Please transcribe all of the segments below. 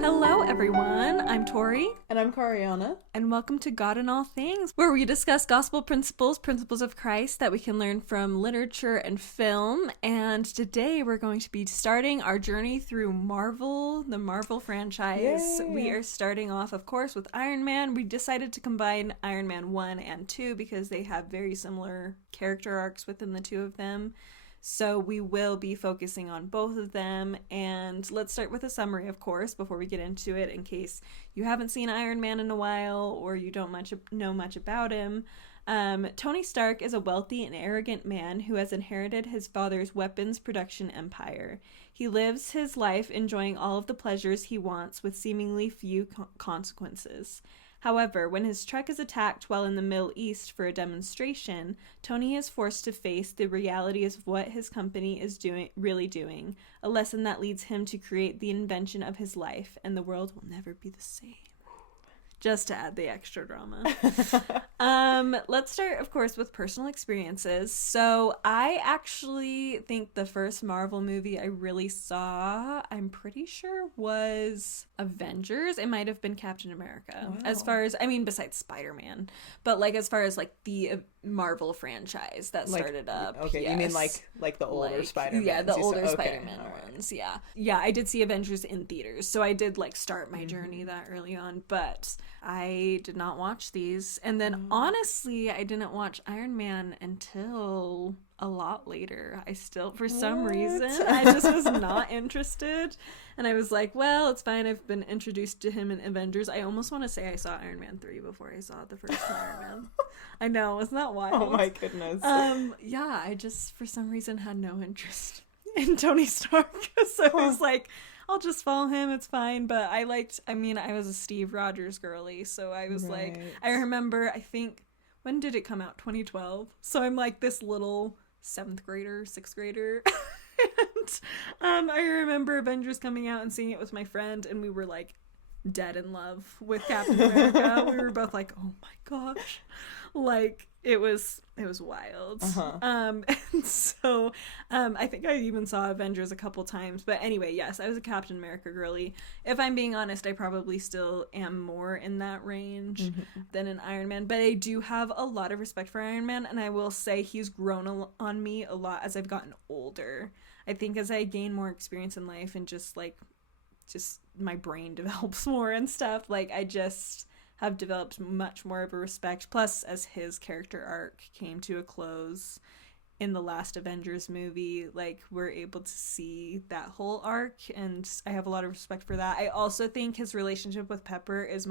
Hello, everyone. I'm Tori. And I'm Kariana. And welcome to God in All Things, where we discuss gospel principles of Christ that we can learn from literature and film. And today we're going to be starting our journey through the Marvel franchise. Yay. We are starting off, of course, with Iron Man. We decided to combine Iron Man 1 and 2 because they have very similar character arcs within the two of them. So we will be focusing on both of them, and let's start with a summary, of course, before we get into it, in case you haven't seen Iron Man in a while or you don't know much about him. Tony Stark is a wealthy and arrogant man who has inherited his father's weapons production empire. He lives his life enjoying all of the pleasures he wants with seemingly few consequences. However, when his truck is attacked while in the Middle East for a demonstration, Tony is forced to face the realities of what his company is really doing, a lesson that leads him to create the invention of his life, and the world will never be the same. Just to add the extra drama. Let's start, of course, with personal experiences. So I actually think the first Marvel movie I really saw, I'm pretty sure, was Avengers. It might have been Captain America. Wow. As far as, besides Spider-Man. But as far as the Marvel franchise that started up. Okay, yes. You mean like the older Spider-Man? Yeah, the older Spider-Man right. ones, yeah. Yeah, I did see Avengers in theaters, so I did start my journey that early on, but I did not watch these. And then honestly, I didn't watch Iron Man until a lot later. I still, for some reason, I just was not interested. And I was like, well, it's fine. I've been introduced to him in Avengers. I almost want to say I saw Iron Man 3 before I saw the first Iron Man. I know, isn't that wild? Oh my goodness. Yeah, I just, for some reason, had no interest in Tony Stark. So I was like, I'll just follow him, it's fine. But I was a Steve Rogers girly, so I was like, I remember, I think, when did it come out? 2012. So I'm like this little 7th grader, 6th grader. And I remember Avengers coming out and seeing it with my friend, and we were like dead in love with Captain America. We were both like, oh my gosh. It was wild. And so I think I even saw Avengers a couple times, but anyway, yes, I was a Captain America girly. If I'm being honest, I probably still am more in that range than an Iron Man, but I do have a lot of respect for Iron Man, and I will say he's grown on me a lot as I've gotten older. I think as I gain more experience in life and just my brain develops more and stuff, I just have developed much more of a respect. Plus, as his character arc came to a close in the last Avengers movie, we're able to see that whole arc, and I have a lot of respect for that. I also think his relationship with Pepper is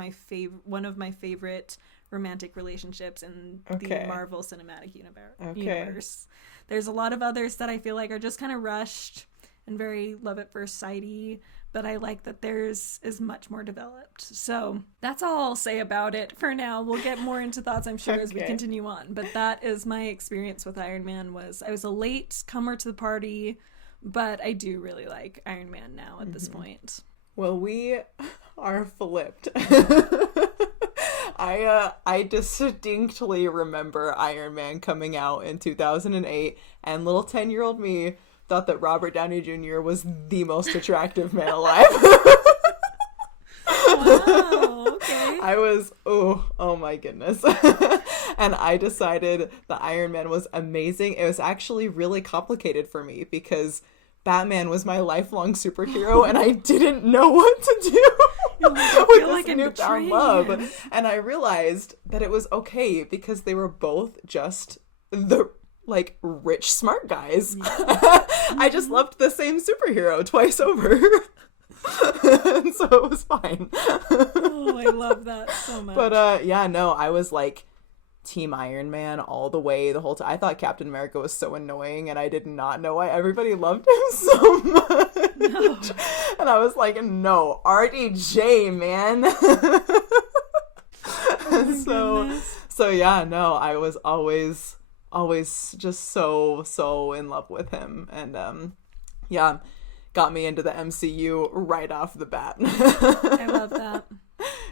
one of my favorite romantic relationships in the Marvel Cinematic Universe. There's a lot of others that I feel like are just kind of rushed and very love at first sighty, but I like that theirs is much more developed. So that's all I'll say about it for now. We'll get more into thoughts, I'm sure, as we continue on. But that is my experience with Iron Man. I was a late comer to the party, but I do really like Iron Man now at this point. Well, we are flipped. I distinctly remember Iron Man coming out in 2008, and little 10-year-old me thought that Robert Downey Jr. was the most attractive man alive. Wow, okay. I was, oh my goodness. And I decided that Iron Man was amazing. It was actually really complicated for me because Batman was my lifelong superhero and I didn't know what to do with this newfound love. And I realized that it was okay because they were both just the rich, smart guys. Yeah. I just loved the same superhero twice over. And so it was fine. Oh, I love that so much. But I was Team Iron Man all the way the whole time. I thought Captain America was so annoying, and I did not know why everybody loved him so much. No. And I was like, no, RDJ, man. I was always just so in love with him, and got me into the MCU right off the bat. I love that.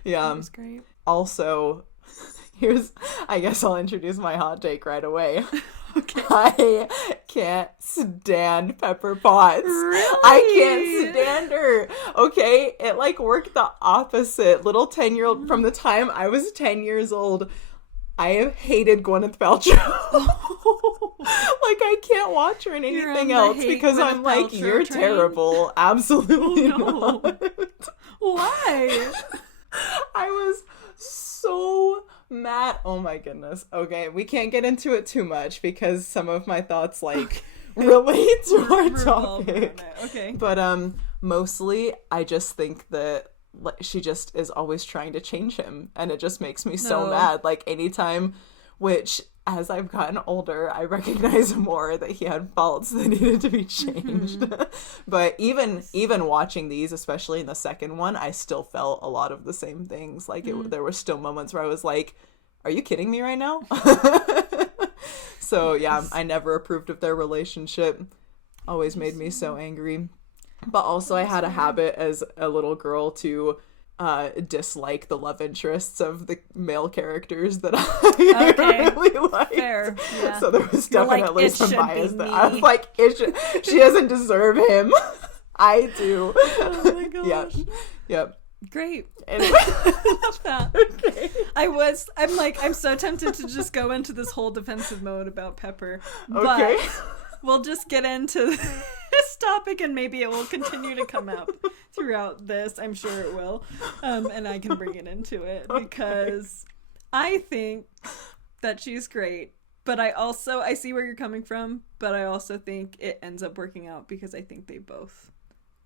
Yeah, that was great. Also, I guess I'll introduce my hot take right away. Okay. I can't stand Pepper Potts. Really? I can't stand her. Okay, it like worked the opposite. Little 10-year-old, from the time I was 10 years old, I have hated Gwyneth Paltrow. Like, I can't watch her in anything else because I'm like, you're terrible. Absolutely not. Why? I was so mad. Oh my goodness. Okay, we can't get into it too much because some of my thoughts like relate to our topic. Okay. But mostly I just think that she just is always trying to change him, and it just makes me so mad. Like, anytime, which as I've gotten older, I recognize more that he had faults that needed to be changed. But even watching these, especially in the second one, I still felt a lot of the same things. Like, there were still moments where I was like, are you kidding me right now? So yeah, I never approved of their relationship. Always made me so angry. But also, I had a habit as a little girl to dislike the love interests of the male characters that I really liked. Fair. Yeah. So there was definitely some bias that I was like, she doesn't deserve him. I do. Oh my gosh. Yep. Great. Anyway. I love that. Okay. I'm so tempted to just go into this whole defensive mode about Pepper. Okay. But we'll just get into this topic, and maybe it will continue to come up throughout this. I'm sure it will. And I can bring it into it because I think that she's great. But I see where you're coming from, but I also think it ends up working out because I think they both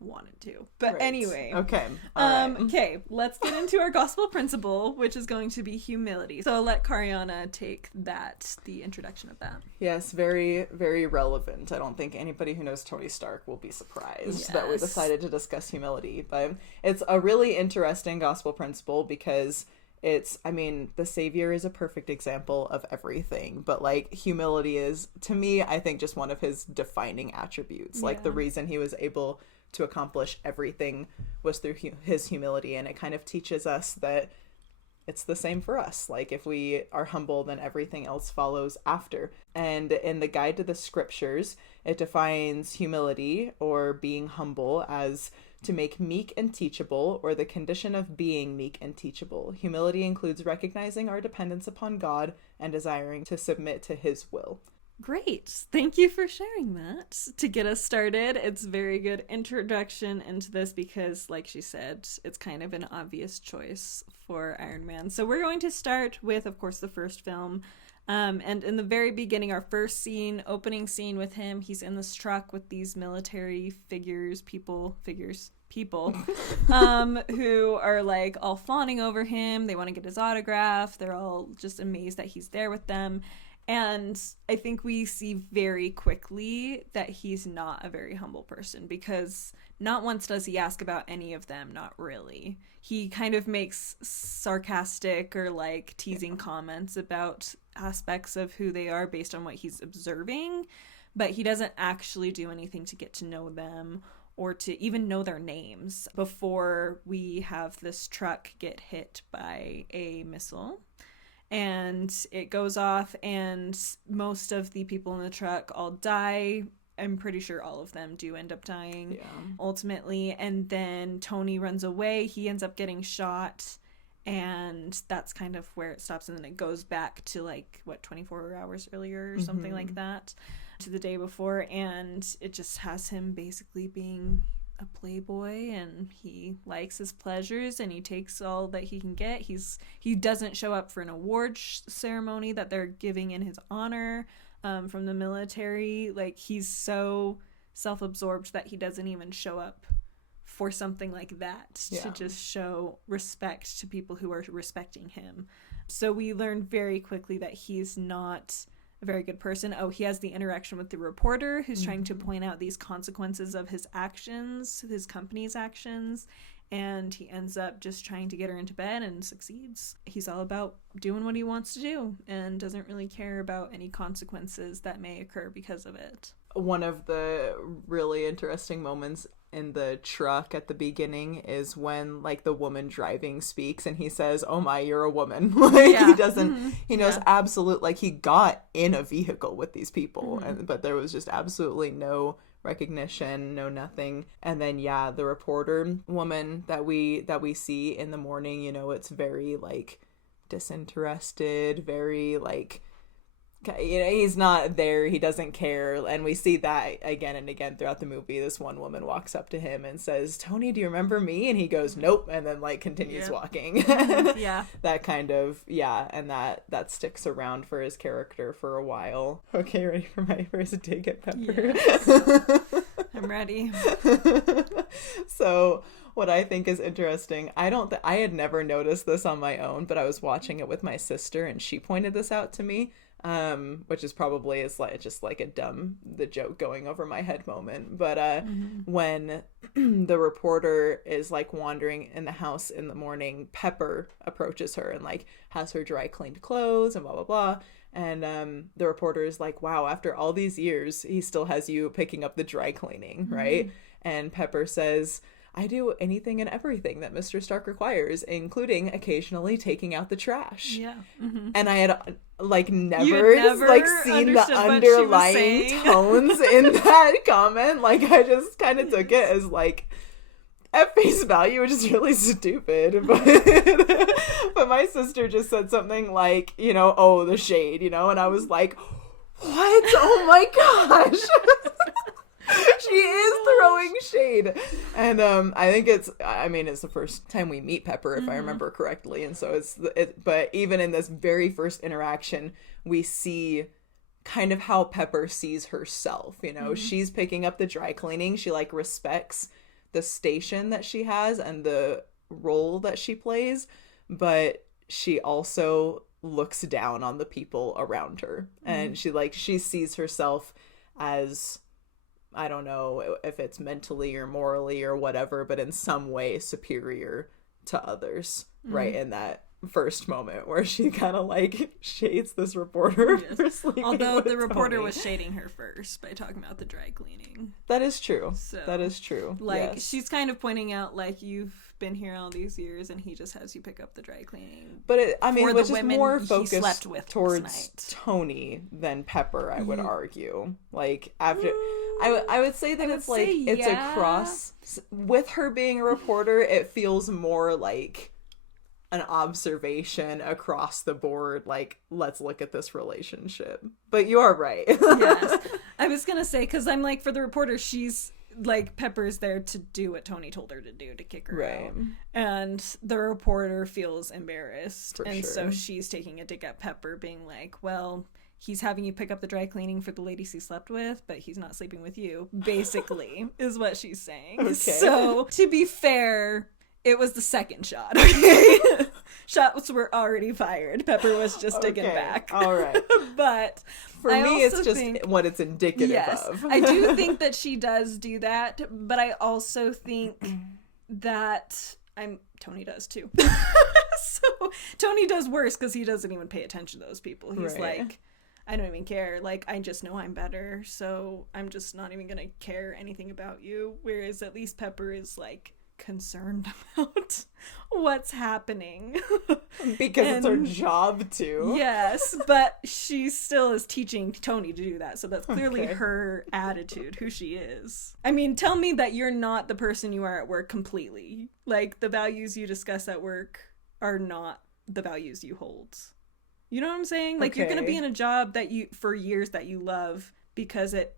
wanted to. But anyway. Okay. All right. Okay, let's get into our gospel principle, which is going to be humility. So I'll let Kariana take the introduction of that. Yes, very, very relevant. I don't think anybody who knows Tony Stark will be surprised that we decided to discuss humility. But it's a really interesting gospel principle because the Savior is a perfect example of everything, but like humility is, to me, I think just one of his defining attributes. Like the reason he was able to accomplish everything was through his humility, and it kind of teaches us that it's the same for us. Like, if we are humble, then everything else follows after. And in the Guide to the Scriptures, it defines humility, or being humble, as to make meek and teachable, or the condition of being meek and teachable. Humility includes recognizing our dependence upon God and desiring to submit to his will. Great. Thank you for sharing that. To get us started, it's a very good introduction into this because, like she said, it's kind of an obvious choice for Iron Man. So we're going to start with, of course, the first film. And in the very beginning, our first opening scene with him, he's in this truck with these military people, who are like all fawning over him. They want to get his autograph. They're all just amazed that he's there with them. And I think we see very quickly that he's not a very humble person because not once does he ask about any of them, not really. He kind of makes sarcastic or like teasing comments about aspects of who they are based on what he's observing, but he doesn't actually do anything to get to know them or to even know their names before we have this truck get hit by a missile. And it goes off, and most of the people in the truck all die. I'm pretty sure all of them do end up dying ultimately. And then Tony runs away. He ends up getting shot, and that's kind of where it stops. And then it goes back to 24 hours earlier or something like that, to the day before. And it just has him basically being a playboy, and he likes his pleasures, and he takes all that he can get. He doesn't show up for an award ceremony that they're giving in his honor from the military. Like, he's so self-absorbed that he doesn't even show up for something like that to just show respect to people who are respecting him. So we learn very quickly that he's not a very good person. He has the interaction with the reporter who's trying to point out these consequences of his actions, his company's actions, and he ends up just trying to get her into bed and succeeds. He's all about doing what he wants to do and doesn't really care about any consequences that may occur because of it. One of the really interesting moments in the truck at the beginning is when like the woman driving speaks and he says, "Oh my, you're a woman." Like he doesn't, he knows absolute, like he got in a vehicle with these people, but there was just absolutely no recognition, no nothing. And then the reporter woman that we see in the morning, you know, it's very like disinterested, very like, you know, he's not there, he doesn't care. And we see that again and again throughout the movie. This one woman walks up to him and says, "Tony, do you remember me?" And he goes, "Nope," and then like continues walking. That kind of, and that sticks around for his character for a while. Okay, ready for my first dig at Pepper? Yes. I'm ready. So what I think is interesting, I had never noticed this on my own, but I was watching it with my sister and she pointed this out to me. Which is probably just like the joke going over my head moment. But when the reporter is like wandering in the house in the morning, Pepper approaches her and like has her dry cleaned clothes and blah blah blah. And the reporter is like, "Wow, after all these years, he still has you picking up the dry cleaning, right?" And Pepper says, "I do anything and everything that Mr. Stark requires, including occasionally taking out the trash." Yeah. And I had like never like seen the underlying tones in that comment. Like I just kind of took it as like at face value, which is really stupid. But my sister just said something like, you know, "Oh, the shade," you know, and I was like, "What? Oh my gosh." She is throwing shade. And I think it's the first time we meet Pepper, if I remember correctly, and so but even in this very first interaction we see kind of how Pepper sees herself, you know. She's picking up the dry cleaning, she like respects the station that she has and the role that she plays, but she also looks down on the people around her, and she sees herself as, I don't know if it's mentally or morally or whatever, but in some way superior to others, right? In that first moment where she kind of like shades this reporter for sleeping Although the with reporter Tony. was shading her first by talking about the dry cleaning. That is true. So, that is true. Like, she's kind of pointing out, like, you've been here all these years and he just has you pick up the dry cleaning. But which is more focused towards Tony than Pepper, I would argue. Like, after I would say that it's like it's across, with her being a reporter, it feels more like an observation across the board, like, let's look at this relationship. But you are right. Yes. I was gonna say, because I'm like, for the reporter, she's like, Pepper's there to do what Tony told her to do, to kick her out. And the reporter feels embarrassed. So she's taking a dig at Pepper, being like, well, he's having you pick up the dry cleaning for the ladies he slept with, but he's not sleeping with you, basically, is what she's saying. Okay. So, to be fair, it was the second shot, okay? Shots were already fired. Pepper was just digging back. All right. But for me, it's just what it's indicative of. I do think that she does do that, but I also think that Tony does too. So Tony does worse because he doesn't even pay attention to those people. He's like, I don't even care. Like, I just know I'm better, so I'm just not even gonna care anything about you. Whereas at least Pepper is like concerned about what's happening. Because it's her job to. Yes, but she still is teaching Tony to do that, so that's clearly her attitude, who she is. I mean, tell me that you're not the person you are at work completely. Like, the values you discuss at work are not the values you hold. You know what I'm saying? Like, you're gonna be in a job that you, for years, that you love because it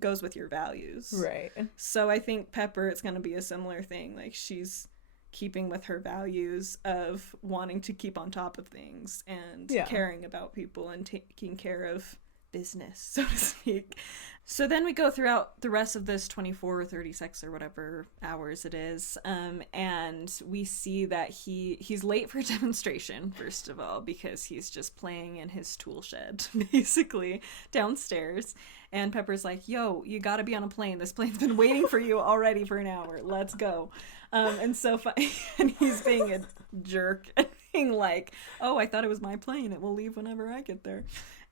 goes with your values. Right. So I think Pepper, it's going to be a similar thing. Like, she's keeping with her values of wanting to keep on top of things and caring about people and taking care of business, so to speak. So then we go throughout the rest of this 24 or 36 or whatever hours it is, and we see that he's late for a demonstration, first of all, because he's just playing in his tool shed, basically, downstairs. And Pepper's like, yo, you gotta be on a plane. This plane's been waiting for you already for an hour. Let's go. And so and he's being a jerk and being like, oh, I thought it was my plane. It will leave whenever I get there.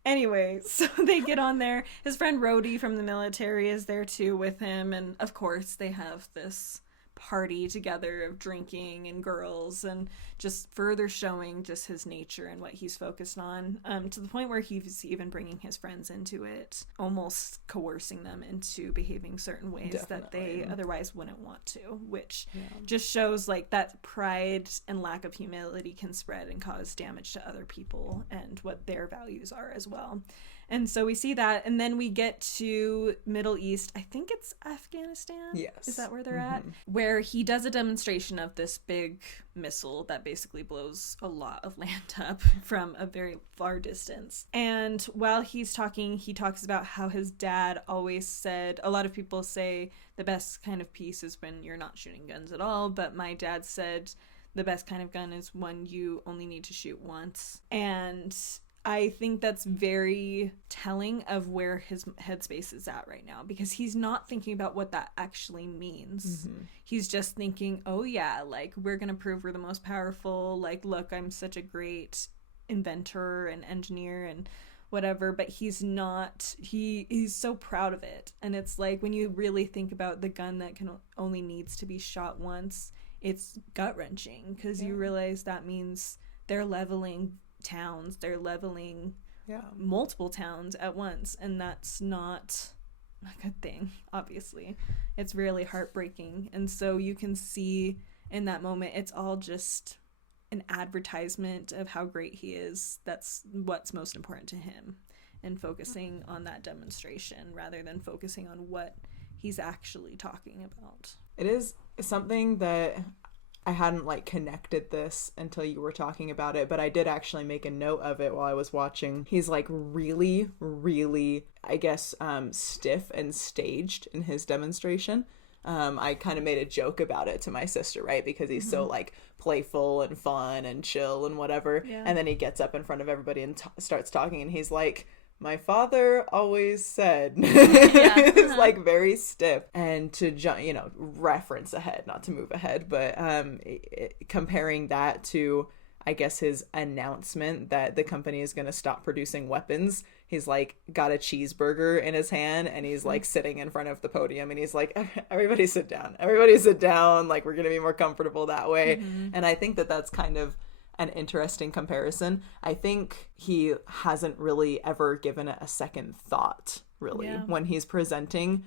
Anyway, so they get on there. His friend Rhodey from the military is there too with him. And of course, they have this party together of drinking and girls and just further showing just his nature and what he's focused on, to the point where he's even bringing his friends into it, almost coercing them into behaving certain ways that they otherwise wouldn't want to, which just shows like that pride and lack of humility can spread and cause damage to other people and what their values are as well. And so we see that, and then we get to Middle East. I think it's Afghanistan. Yes. Is that where they're at? Where he does a demonstration of this big missile that basically blows a lot of land up from a very far distance. And while he's talking, he talks about how his dad always said, a lot of people say the best kind of peace is when you're not shooting guns at all, but my dad said the best kind of gun is when you only need to shoot once. And I think that's very telling of where his headspace is at right now, because he's not thinking about what that actually means. He's just thinking, oh yeah, like, we're gonna prove we're the most powerful, like, look, I'm such a great inventor and engineer and whatever, but he's not, he's so proud of it. And it's like, when you really think about the gun that can only needs to be shot once, it's gut-wrenching, because you realize that means they're leveling towns, they're leveling multiple towns at once, and that's not a good thing. Obviously, it's really heartbreaking. And so you can see in that moment, it's all just an advertisement of how great he is. That's what's most important to him, and focusing on that demonstration rather than focusing on what he's actually talking about. It is something that I hadn't like connected this until you were talking about it, but I did actually make a note of it while I was watching. He's like really, really, I guess, stiff and staged in his demonstration. I kind of made a joke about it to my sister, right? Because he's so like playful and fun and chill and whatever. Yeah. And then he gets up in front of everybody and starts talking, and he's like, my father always said, it's like very stiff. And to, reference ahead, not to move ahead, but comparing that to, I guess, his announcement that the company is going to stop producing weapons. He's like got a cheeseburger in his hand, and he's like sitting in front of the podium, and he's like, everybody sit down, like, we're going to be more comfortable that way. And I think that that's kind of an interesting comparison. I think he hasn't really ever given it a second thought, really, when he's presenting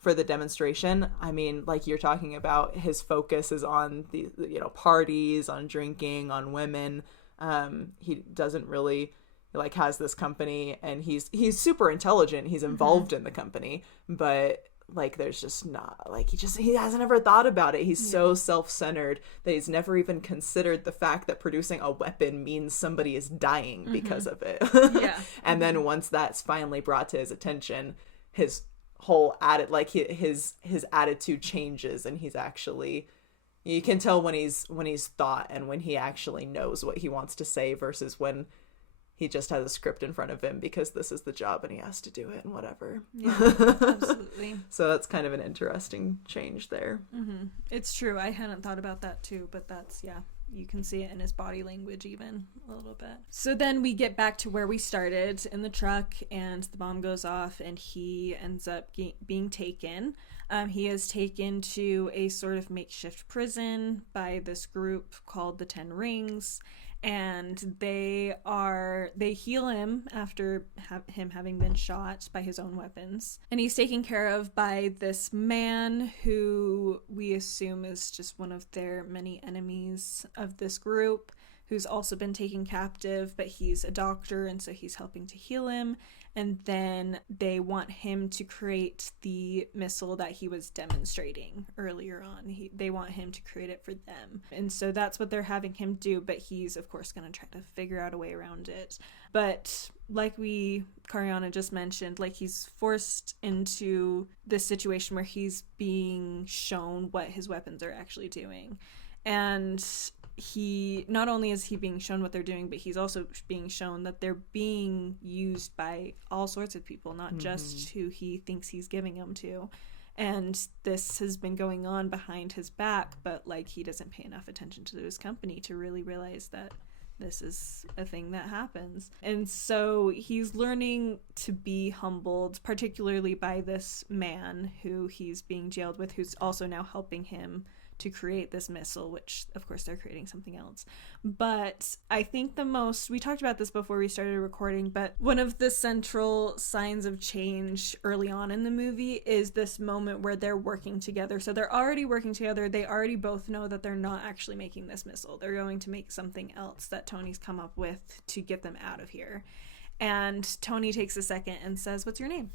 for the demonstration. I mean, like you're talking about, his focus is on the, parties, on drinking, on women. He doesn't really like has this company, and he's super intelligent. He's involved in the company, but like, there's just not, like, he hasn't ever thought about it. He's so self-centered that he's never even considered the fact that producing a weapon means somebody is dying because of it. And then once that's finally brought to his attention, his whole his attitude changes, and he's actually, you can tell when he's thought and when he actually knows what he wants to say versus when he just has a script in front of him because this is the job and he has to do it and whatever. Yeah, absolutely. So that's kind of an interesting change there. It's true. I hadn't thought about that too, but that's, you can see it in his body language even a little bit. So then we get back to where we started in the truck, and the bomb goes off, and he ends up being taken. He is taken to a sort of makeshift prison by this group called the 10 Rings. And they heal him after him having been shot by his own weapons. And he's taken care of by this man who we assume is just one of their many enemies of this group, who's also been taken captive, but he's a doctor, and so he's helping to heal him. And then they want him to create the missile that he was demonstrating earlier on. They want him to create it for them. And so that's what they're having him do, but he's, of course, going to try to figure out a way around it. But like Kariana just mentioned, like, he's forced into this situation where he's being shown what his weapons are actually doing. And he, not only is he being shown what they're doing, but he's also being shown that they're being used by all sorts of people, not just who he thinks he's giving them to. And this has been going on behind his back, but like, he doesn't pay enough attention to his company to really realize that this is a thing that happens. And so he's learning to be humbled, particularly by this man who he's being jailed with, who's also now helping him to create this missile, which of course they're creating something else. But I think we talked about this before we started recording, but one of the central signs of change early on in the movie is this moment where they're working together. So they're already working together. They already both know that they're not actually making this missile. They're going to make something else that Tony's come up with to get them out of here. And Tony takes a second and says, "What's your name?"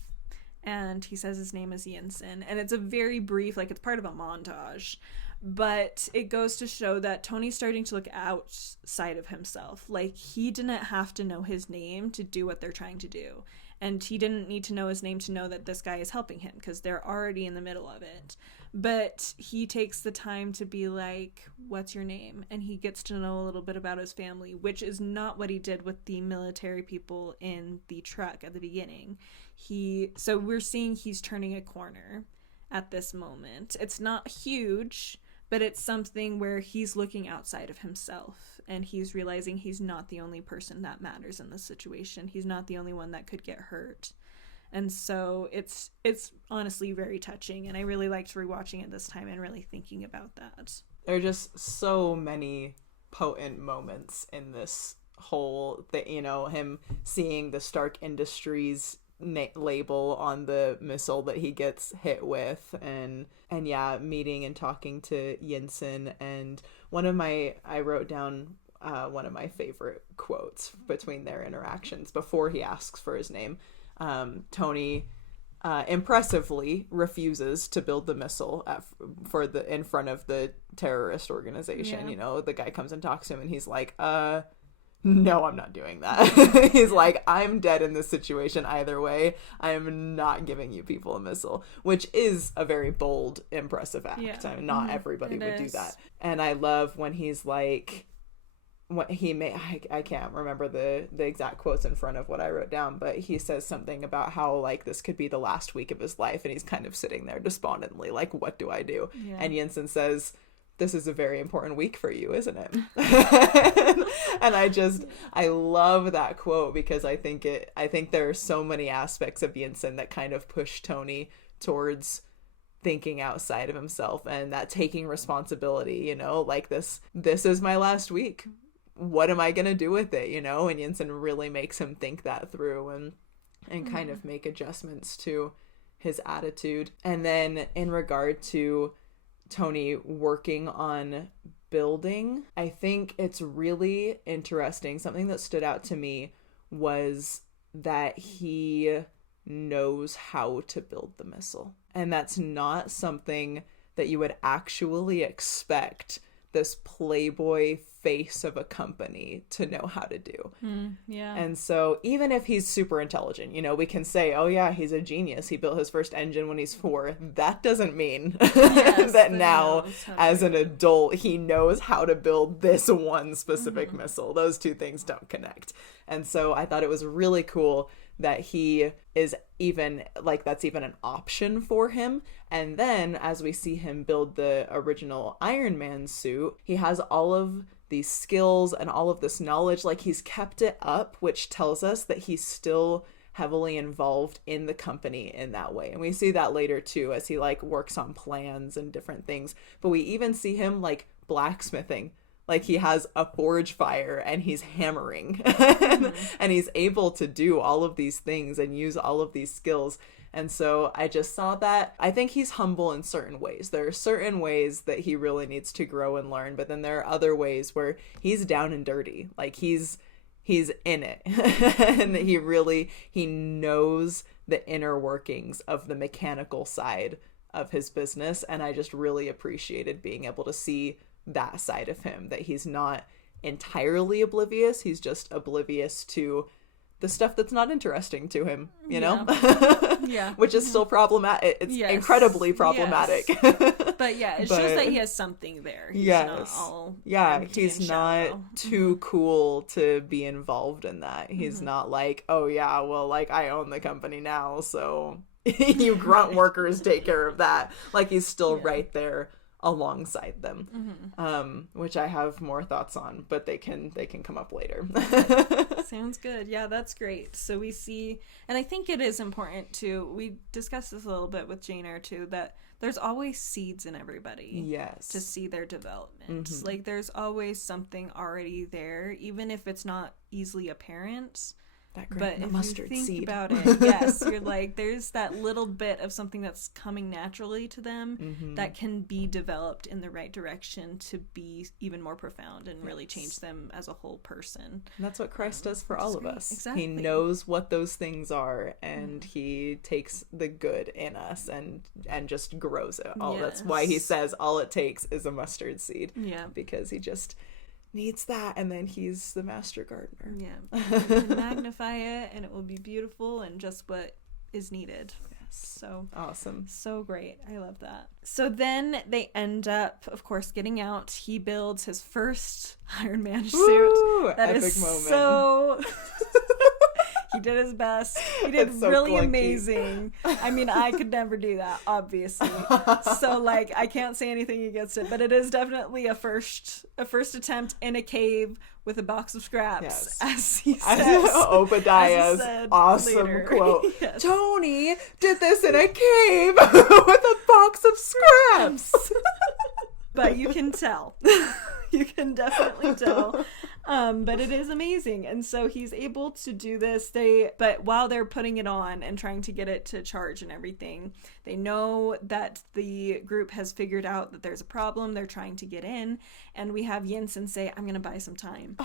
And he says his name is Yinsen. And it's a very brief, like, it's part of a montage. But it goes to show that Tony's starting to look outside of himself. Like, he didn't have to know his name to do what they're trying to do. And he didn't need to know his name to know that this guy is helping him, because they're already in the middle of it. But he takes the time to be like, "What's your name?" And he gets to know a little bit about his family, which is not what he did with the military people in the truck at the beginning. So we're seeing he's turning a corner at this moment. It's not huge, but it's something where he's looking outside of himself and he's realizing he's not the only person that matters in this situation. He's not the only one that could get hurt. And so it's honestly very touching, and I really liked rewatching it this time and really thinking about that. There are just so many potent moments in this whole thing, you know, him seeing the Stark Industries label on the missile that he gets hit with, and yeah, meeting and talking to Yinsen. And I wrote down one of my favorite quotes between their interactions before he asks for his name. Tony impressively refuses to build the missile in front of the terrorist organization. Yeah. You know, the guy comes and talks to him and he's like, "No, I'm not doing that." He's like, "I'm dead in this situation either way. I am not giving you people a missile," which is a very bold, impressive act. Yeah. I mean, not everybody would do that. And I love when he's like, what he I can't remember the exact quotes in front of what I wrote down, but he says something about how, like, this could be the last week of his life, and he's kind of sitting there despondently, like, what do I do? Yeah. And Yinsen says, "This is a very important week for you, isn't it?" And I love that quote, because I think there are so many aspects of Yinsen that kind of push Tony towards thinking outside of himself and that taking responsibility, you know, like this is my last week. What am I going to do with it, you know? And Yinsen really makes him think that through and kind of make adjustments to his attitude. And then in regard to Tony working on building, I think it's really interesting. Something that stood out to me was that he knows how to build the missile. And that's not something that you would actually expect this playboy face of a company to know how to do. Yeah. And so even if he's super intelligent, you know, we can say, "Oh yeah, he's a genius. He built his first engine when he's 4. That doesn't mean that now as an adult he knows how to build this one specific missile. Those two things don't connect. And so I thought it was really cool that he is even, like, that's even an option for him. And then as we see him build the original Iron Man suit, he has all of these skills and all of this knowledge. Like, he's kept it up, which tells us that he's still heavily involved in the company in that way. And we see that later too, as he, like, works on plans and different things. But we even see him, like, blacksmithing. Like, he has a forge fire and he's hammering and he's able to do all of these things and use all of these skills. And so I just saw that. I think he's humble in certain ways. There are certain ways that he really needs to grow and learn, but then there are other ways where he's down and dirty. Like, he's in it. And he knows the inner workings of the mechanical side of his business. And I just really appreciated being able to see that side of him, that he's not entirely oblivious. He's just oblivious to the stuff that's not interesting to him, you know? Yeah. Which is still problematic. It's incredibly problematic. Yes. But yeah, it shows that he has something there. He's not all he's not too cool to be involved in that. He's not like, "Oh yeah, well, like, I own the company now, so you grunt workers take care of that." Like, he's still right there alongside them, which I have more thoughts on, but they can come up later. Sounds good. Yeah, that's great. So we see, and I think it is important to, we discussed this a little bit with Jane Eyre too, that there's always seeds in everybody. Yes. To see their development. Like there's always something already there, even if it's not easily apparent. But if mustard you think seed. about it, yes, you're like, there's that little bit of something that's coming naturally to them that can be developed in the right direction to be even more profound and really change them as a whole person. And that's what Christ does for all of us. Exactly. He knows what those things are, and he takes the good in us and just grows it. That's why he says all it takes is a mustard seed. Yeah. Because he just needs that, and then he's the master gardener. Yeah. You can magnify it, and it will be beautiful and just what is needed. Yes. So awesome. So great. I love that. So then they end up, of course, getting out. He builds his first Iron Man suit. Ooh, that epic is moment. So he did his best. He did so really clunky. Amazing. I mean, I could never do that, obviously. So like, I can't say anything against it, but it is definitely a first attempt in a cave with a box of scraps, as he says. Obadiah's awesome later. Quote. Yes. Tony did this in a cave with a box of scraps. But you can tell. You can definitely tell. But it is amazing. And so he's able to do this. But while they're putting it on and trying to get it to charge and everything, they know that the group has figured out that there's a problem. They're trying to get in. And we have Jensen say, I'm going to buy some time.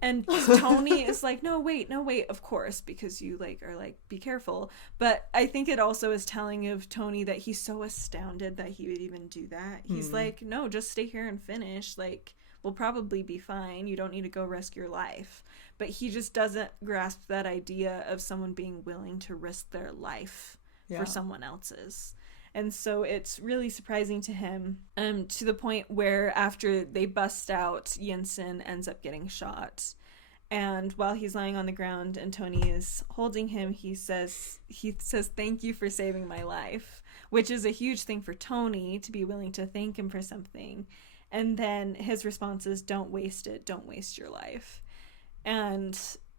And Tony is like, no, wait, of course, because you are be careful. But I think it also is telling of Tony that he's so astounded that he would even do that. He's like, no, just stay here and finish. We'll probably be fine. You don't need to go risk your life. But he just doesn't grasp that idea of someone being willing to risk their life for someone else's. And so it's really surprising to him, to the point where after they bust out, Jensen ends up getting shot. And while he's lying on the ground and Tony is holding him, he says, thank you for saving my life, which is a huge thing for Tony to be willing to thank him for something. And then his response is, don't waste it. Don't waste your life. And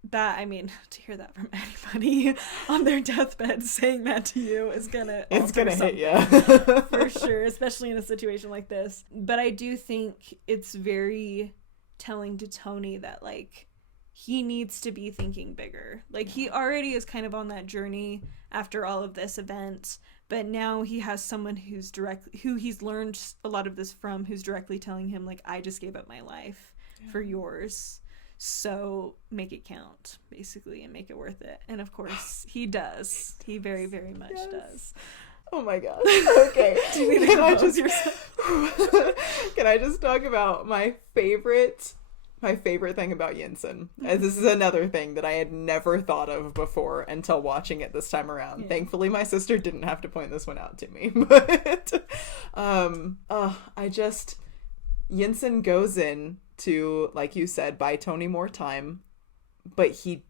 that, I mean, to hear that from anybody on their deathbed saying that to you is gonna hit you for sure, especially in a situation like this. But I do think it's very telling to Tony that he needs to be thinking bigger. He already is kind of on that journey after all of this event, but now he has someone who he's learned a lot of this from, who's directly telling him I just gave up my life for yours. So make it count, basically, and make it worth it. And of course, he does. He very, very much does. Oh my gosh. Okay. Do you need to compose yourself? Can I just talk about my favorite thing about Jensen? As this is another thing that I had never thought of before until watching it this time around. Yeah. Thankfully, my sister didn't have to point this one out to me. But Jensen goes in to, like you said, buy Tony more time, but he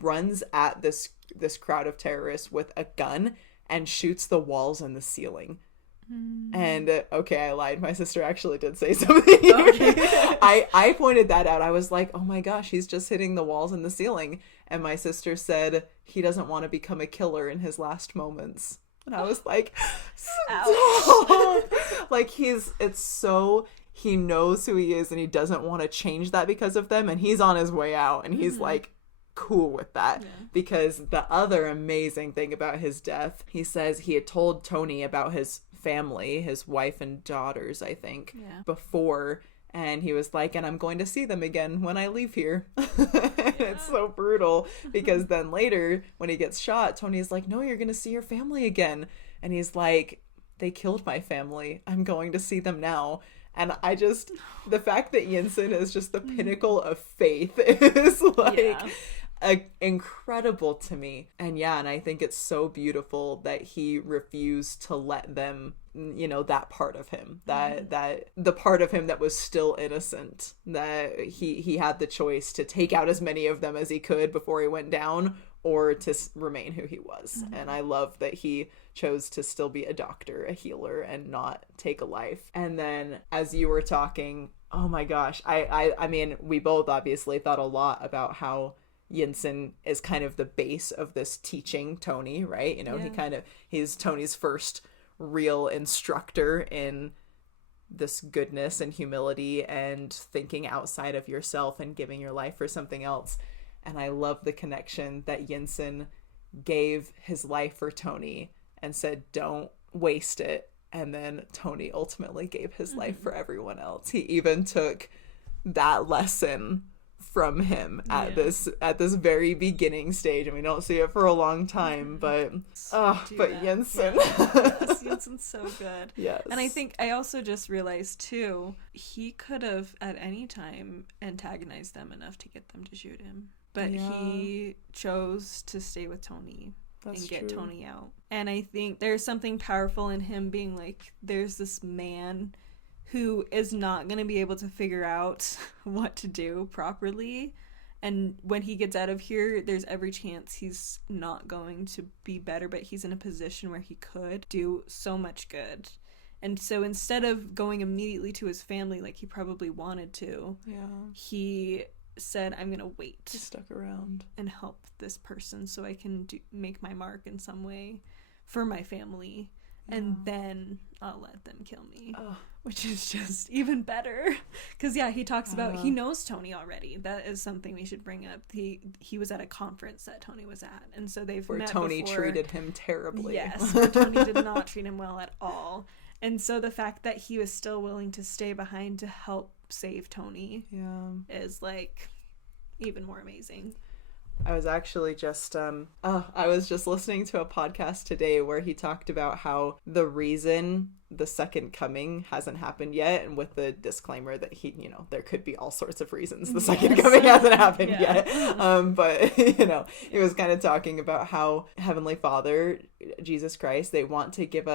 runs at this crowd of terrorists with a gun and shoots the walls and the ceiling. And okay, I lied, my sister actually did say something. Okay. I pointed that out. I was like, oh my gosh, he's just hitting the walls and the ceiling. And my sister said he doesn't want to become a killer in his last moments. And I was like, stop. He knows who he is and he doesn't want to change that because of them, and he's on his way out, and he's cool with that. Because the other amazing thing about his death, he says he had told Tony about his family, his wife and daughters, I think, before, and he was like, and I'm going to see them again when I leave here. It's so brutal, because then later when he gets shot, Tony's like, no, you're gonna see your family again, and he's like, they killed my family, I'm going to see them now. And the fact that Jensen is just the pinnacle of faith is incredible to me. And and I think it's so beautiful that he refused to let them, that part of him, that the part of him that was still innocent, that he had the choice to take out as many of them as he could before he went down, or to remain who he was. And I love that he chose to still be a doctor, a healer, and not take a life. And then as you were talking, oh my gosh, I mean, we both obviously thought a lot about how Yinsen is kind of the base of this teaching Tony, right? You know, he's Tony's first real instructor in this goodness and humility and thinking outside of yourself and giving your life for something else. And I love the connection that Yinsen gave his life for Tony and said, don't waste it. And then Tony ultimately gave his life for everyone else. He even took that lesson from him at this very beginning stage, and we don't see it for a long time, but Yinsen. Yes, Yinsen's so good. Yes. And I think I also just realized too, he could have at any time antagonized them enough to get them to shoot him, but he chose to stay with Tony. And get true. Tony out. And I think there's something powerful in him being like, there's this man who is not going to be able to figure out what to do properly. And when he gets out of here, there's every chance he's not going to be better, but he's in a position where he could do so much good. And so instead of going immediately to his family like he probably wanted to, he said, I'm gonna wait. He stuck around and help this person so I can make my mark in some way for my family, and then I'll let them kill me. Which is just even better, because he talks about he knows Tony already. That is something we should bring up. He was at a conference that Tony was at, and so they've where met Tony before. Treated him terribly. Yes, where Tony did not treat him well at all. And so the fact that he was still willing to stay behind to help save Tony is like even more amazing. I was actually just I was just listening to a podcast today where he talked about how the reason the second coming hasn't happened yet, and with the disclaimer that there could be all sorts of reasons the second coming hasn't happened yet, but he was kind of talking about how Heavenly Father, Jesus Christ, they want to give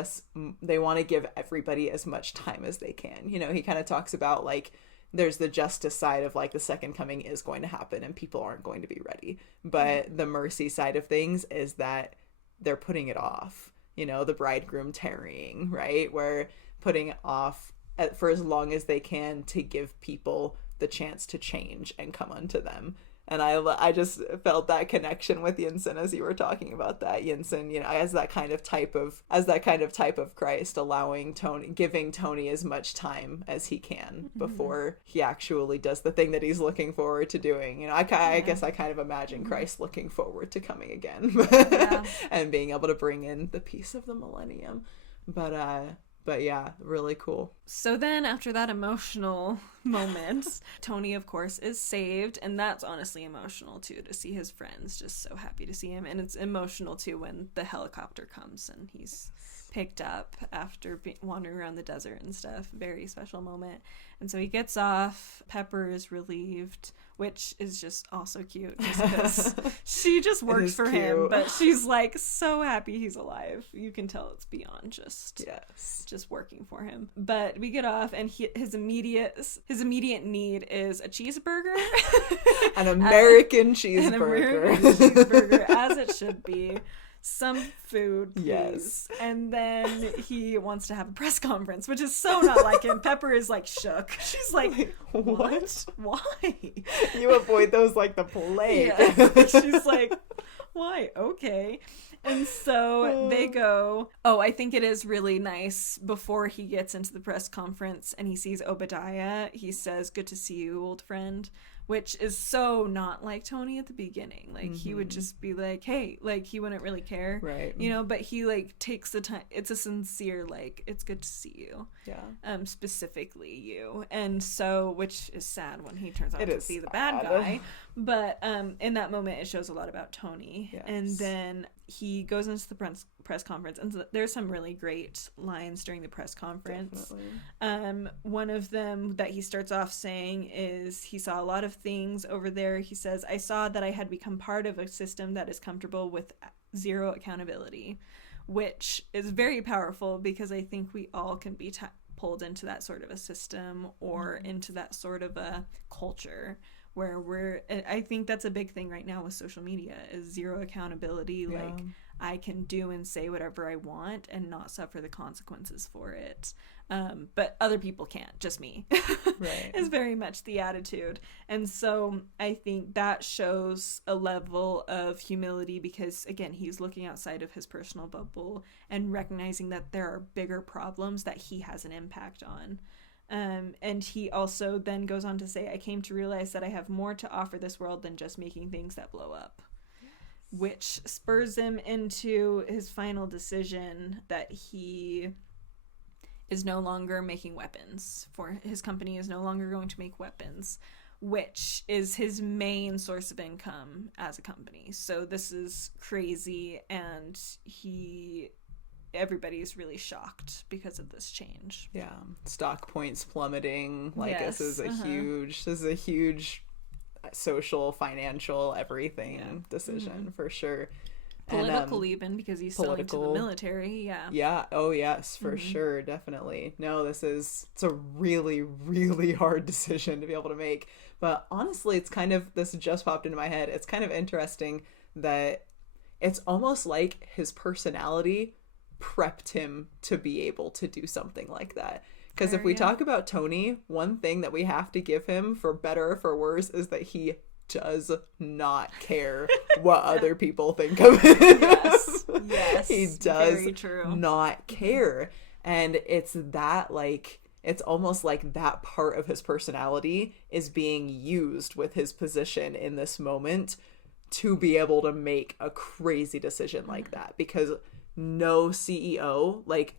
everybody as much time as they can. He kind of talks about like, there's the justice side of like the second coming is going to happen and people aren't going to be ready. But the mercy side of things is that they're putting it off, the bridegroom tarrying, right? We're putting it off for as long as they can to give people the chance to change and come unto them. And I just felt that connection with Yinsen as you were talking about that. Yinsen, as that kind of type of Christ, giving Tony as much time as he can before he actually does the thing that he's looking forward to doing. I guess I kind of imagine Christ looking forward to coming again and being able to bring in the peace of the millennium. But yeah, really cool. So then after that emotional moment, Tony, of course, is saved. And that's honestly emotional, too, to see his friends just so happy to see him. And it's emotional, too, when the helicopter comes and he's picked up after wandering around the desert and stuff. Very special moment. And so he gets off. Pepper is relieved, which is just also cute because she just works for him, but she's like so happy he's alive. You can tell it's beyond just working for him. But we get off, and his immediate need is a cheeseburger, an American cheeseburger, as it should be. Some food, please. Yes. And then he wants to have a press conference, which is so not like him. Pepper is like shook. She's like, what? Why? You avoid those like the plague. Yeah. She's like, why? Okay. And so they go. Oh, I think it is really nice before he gets into the press conference and he sees Obadiah. He says, "Good to see you, old friend," which is so not like Tony at the beginning. Like, he would just be like, hey, like, he wouldn't really care. Right. But he, like, takes the time. It's a sincere, like, it's good to see you. Yeah. Specifically you. And so, which is sad when he turns out to be the bad guy. But in that moment, it shows a lot about Tony. Yes. And then he goes into the press conference, and there's some really great lines during the press conference. Definitely. One of them that he starts off saying is, he saw a lot of things over there. He says, "I saw that I had become part of a system that is comfortable with zero accountability," which is very powerful because I think we all can be pulled into that sort of a system or into that sort of a culture where I think that's a big thing right now with social media is zero accountability. Yeah. Like, I can do and say whatever I want and not suffer the consequences for it. But other people can't, just me. Right. Is very much the attitude. And so I think that shows a level of humility because, again, he's looking outside of his personal bubble and recognizing that there are bigger problems that he has an impact on. And he also then goes on to say, I came to realize that I have more to offer this world than just making things that blow up. Yes. Which spurs him into his final decision that he is no longer making weapons. For his company is no longer going to make weapons, which is his main source of income as a company. So this is crazy, and everybody's really shocked because of this change. Yeah, stock points plummeting. Like, yes. This is a huge social, financial, everything decision for sure. Political, and, even because he's selling to the military. Yeah. Oh yes, for sure, definitely. No, it's a really, really hard decision to be able to make. But honestly, it's kind of, this just popped into my head. It's kind of interesting that it's almost like his personality prepped him to be able to do something like that. Because if we talk about Tony, one thing that we have to give him, for better or for worse, is that he does not care what other people think of him. Yes, he does not care. And it's that, like, it's almost like that part of his personality is being used with his position in this moment to be able to make a crazy decision like that. Because no CEO, like,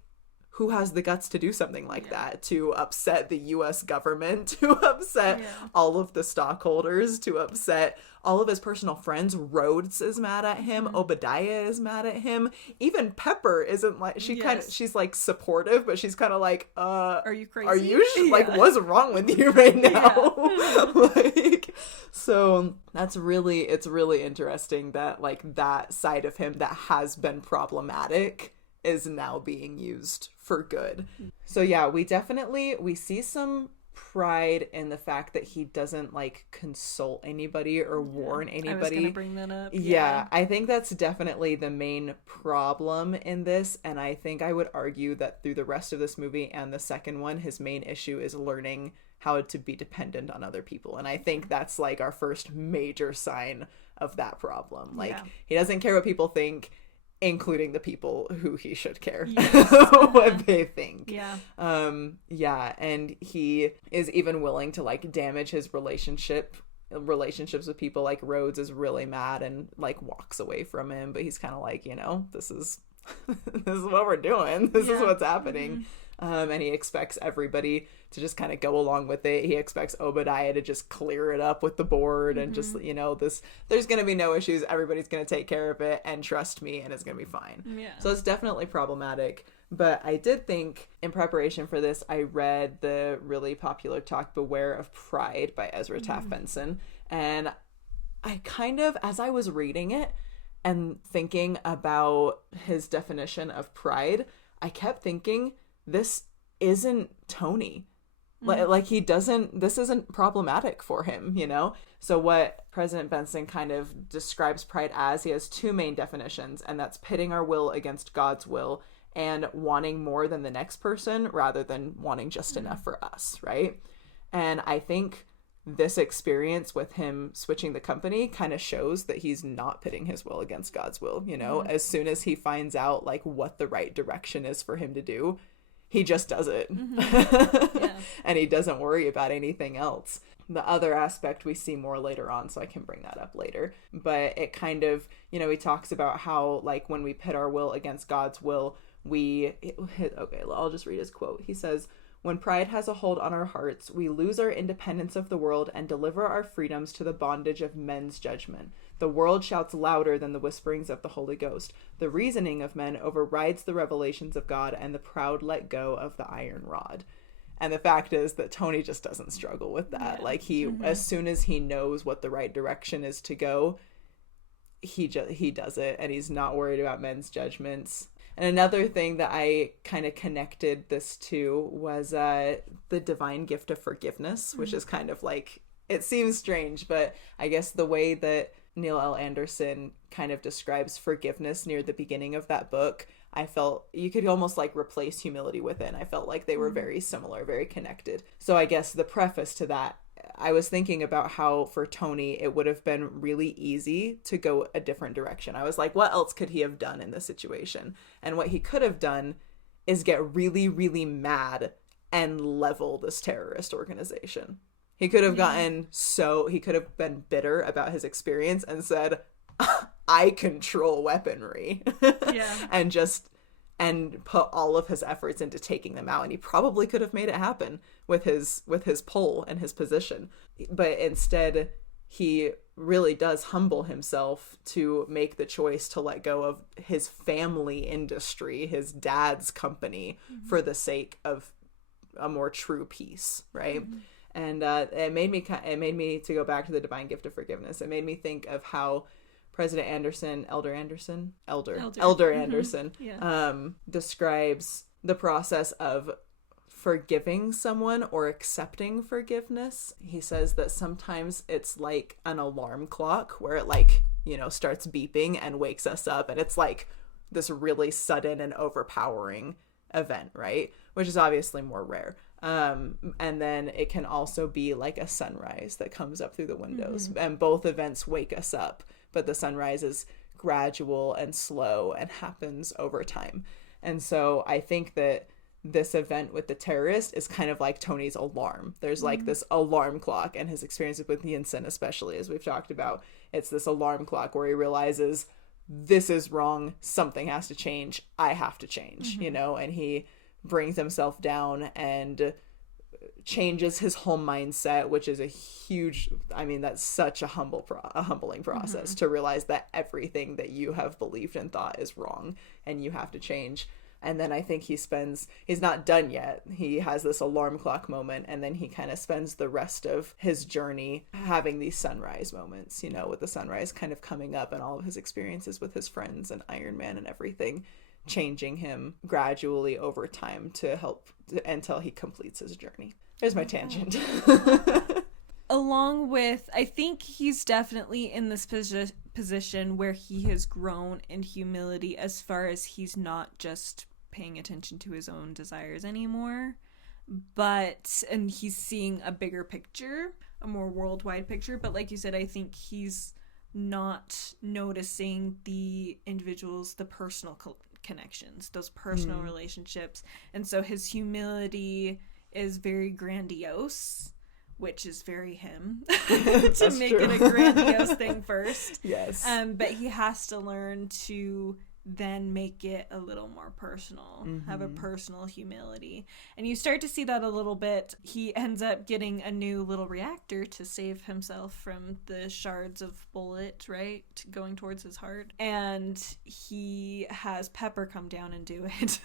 who has the guts to do something like that, to upset the US government, to upset all of the stockholders, to upset all of his personal friends. Rhodes is mad at him. Obadiah is mad at him. Even Pepper isn't, like, she's like supportive, but she's kind of like, are you crazy? Are you like, what's wrong with you right now? Like, so it's really interesting that, like, that side of him that has been problematic is now being used for good. So yeah, we see some pride in the fact that he doesn't, like, consult anybody or warn anybody. I was gonna bring that up. Yeah, I think that's definitely the main problem in this, and I think I would argue that through the rest of this movie and the second one, his main issue is learning how to be dependent on other people. And I think that's, like, our first major sign of that problem. Like, he doesn't care what people think, including the people who he should care what they think. And he is even willing to, like, damage his relationships with people. Like, Rhodes is really mad and, like, walks away from him, but he's kind of like, this is this is what we're doing, this is what's happening. And he expects everybody to just kind of go along with it. He expects Obadiah to just clear it up with the board and just, there's going to be no issues. Everybody's going to take care of it and trust me, and it's going to be fine. Yeah. So it's definitely problematic. But I did think, in preparation for this, I read the really popular talk, Beware of Pride by Ezra Taft Benson. And I kind of, as I was reading it and thinking about his definition of pride, I kept thinking, this isn't Tony. Like, this isn't problematic for him, So what President Benson kind of describes pride as, he has two main definitions, and that's pitting our will against God's will and wanting more than the next person rather than wanting just enough for us, right? And I think this experience with him switching the company kind of shows that he's not pitting his will against God's will, As soon as he finds out, like, what the right direction is for him to do, he just does it. And he doesn't worry about anything else. The other aspect we see more later on, so I can bring that up later. But it kind of, he talks about how, like, when we pit our will against God's will, I'll just read his quote. He says, "When pride has a hold on our hearts, we lose our independence of the world and deliver our freedoms to the bondage of men's judgment. The world shouts louder than the whisperings of the Holy Ghost. The reasoning of men overrides the revelations of God, and the proud let go of the iron rod." And the fact is that Tony just doesn't struggle with that. Yeah. Like, he, as soon as he knows what the right direction is to go, he does it, and he's not worried about men's judgments. And another thing that I kind of connected this to was the divine gift of forgiveness, which is kind of like, it seems strange, but I guess the way that Neil L. Anderson kind of describes forgiveness near the beginning of that book, I felt you could almost like replace humility with it. And I felt like they were very similar, very connected. So I guess the preface to that, I was thinking about how for Tony, it would have been really easy to go a different direction. I was like, what else could he have done in this situation? And what he could have done is get really, really mad and level this terrorist organization. He could have he could have been bitter about his experience and said, I control weaponry. and put all of his efforts into taking them out. And he probably could have made it happen with his pull and his position. But instead, he really does humble himself to make the choice to let go of his family industry, his dad's company, for the sake of a more true peace, right? And it made me to go back to the divine gift of forgiveness. It made me think of how President Elder Anderson describes the process of forgiving someone or accepting forgiveness. He says that sometimes it's like an alarm clock where it starts beeping and wakes us up, and it's like this really sudden and overpowering event, right? Which is obviously more rare. And then it can also be like a sunrise that comes up through the windows, and both events wake us up, but the sunrise is gradual and slow and happens over time. And so I think that this event with the terrorist is kind of like Tony's alarm. There's like this alarm clock, and his experience with Yinsen, especially, as we've talked about, it's this alarm clock where he realizes this is wrong, something has to change, I have to change, and he brings himself down and changes his whole mindset, which is that's such a humbling process to realize that everything that you have believed and thought is wrong and you have to change. And then I think he's not done yet. He has this alarm clock moment, and then he kind of spends the rest of his journey having these sunrise moments, with the sunrise kind of coming up and all of his experiences with his friends and Iron Man and everything, changing him gradually over time to help until he completes his journey. There's my tangent. Along with, I think he's definitely in this position where he has grown in humility as far as he's not just paying attention to his own desires anymore, and he's seeing a bigger picture, a more worldwide picture. But like you said, I think he's not noticing the individuals, the personal connections, those personal relationships. And so his humility is very grandiose, which is very him to make it a grandiose thing first. Yes. But he has to learn to then make it a little more personal, have a personal humility. And you start to see that a little bit. He ends up getting a new little reactor to save himself from the shards of bullet, right, going towards his heart. And he has Pepper come down and do it.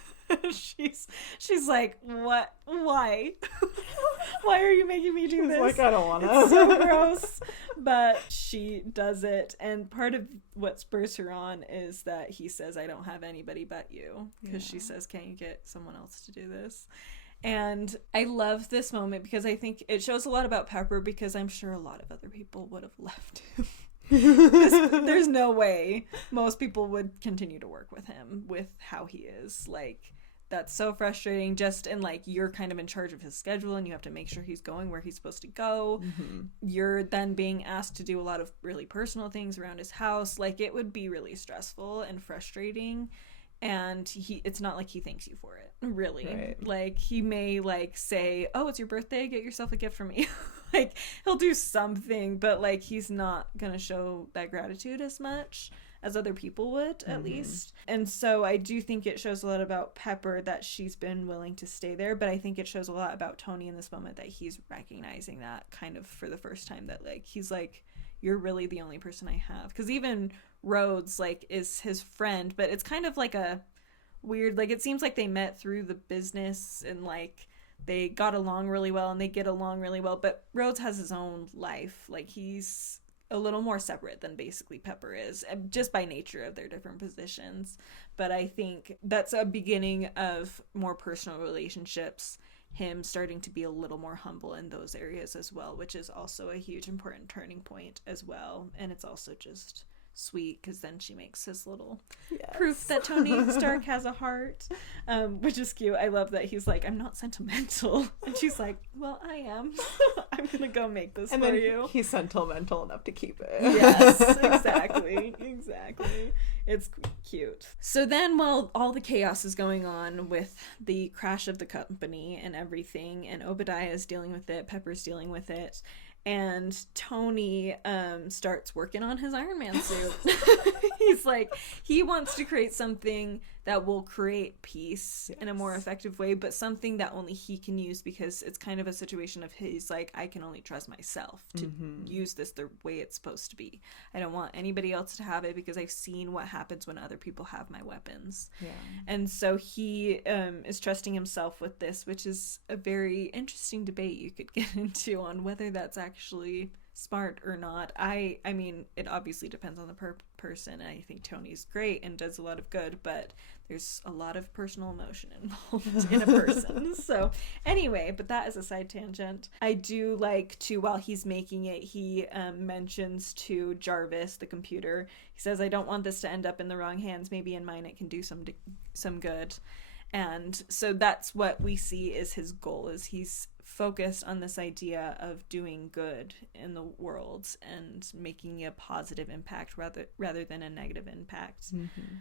She's like, what? Why? Why are you making me do this? Like, I don't want to. It's so gross. But she does it, and part of what spurs her on is that he says, I don't have anybody but you, because she says, can't you get someone else to do this? And I love this moment because I think it shows a lot about Pepper, because I'm sure a lot of other people would have left him. There's no way most people would continue to work with him with how he is. Like, that's so frustrating. And like, you're kind of in charge of his schedule and you have to make sure he's going where he's supposed to go. You're then being asked to do a lot of really personal things around his house. Like, it would be really stressful and frustrating. And it's not like he thanks you for it, really. Right. Like, he may like say, oh, it's your birthday, get yourself a gift from me. Like, he'll do something, but like, he's not gonna show that gratitude as much as other people would, at least. And so I do think it shows a lot about Pepper that she's been willing to stay there, but I think it shows a lot about Tony in this moment that he's recognizing that kind of for the first time, that like, he's like, you're really the only person I have. Because even Rhodes, like, is his friend, but it's kind of like a weird, like, it seems like they met through the business and like they got along really well and they get along really well, but Rhodes has his own life. Like, he's a little more separate than basically Pepper is, just by nature of their different positions. But I think that's a beginning of more personal relationships, him starting to be a little more humble in those areas as well, which is also a huge important turning point as well. And it's also just sweet because then she makes his little proof that Tony Stark has a heart, which is cute. I love that he's like, I'm not sentimental, and she's like, well, I am. I'm gonna go make this and for then you. He's sentimental enough to keep it. Yes, exactly. It's cute. So then, while all the chaos is going on with the crash of the company and everything, and Obadiah is dealing with it, Pepper's dealing with it, and Tony starts working on his Iron Man suit. He's like, he wants to create something that will create peace in a more effective way, but something that only he can use, because it's kind of a situation of his, like, I can only trust myself to use this the way it's supposed to be. I don't want anybody else to have it because I've seen what happens when other people have my weapons. Yeah. And so he is trusting himself with this, which is a very interesting debate you could get into on whether that's actually smart or not. I mean, it obviously depends on the person, and I think Tony's great and does a lot of good, but there's a lot of personal emotion involved in a person. So anyway, but that is a side tangent. I do like to, while he's making it, he mentions to Jarvis, the computer, he says, I don't want this to end up in the wrong hands. Maybe in mine it can do some good. And so that's what we see is his goal, is he's focused on this idea of doing good in the world and making a positive impact rather than a negative impact.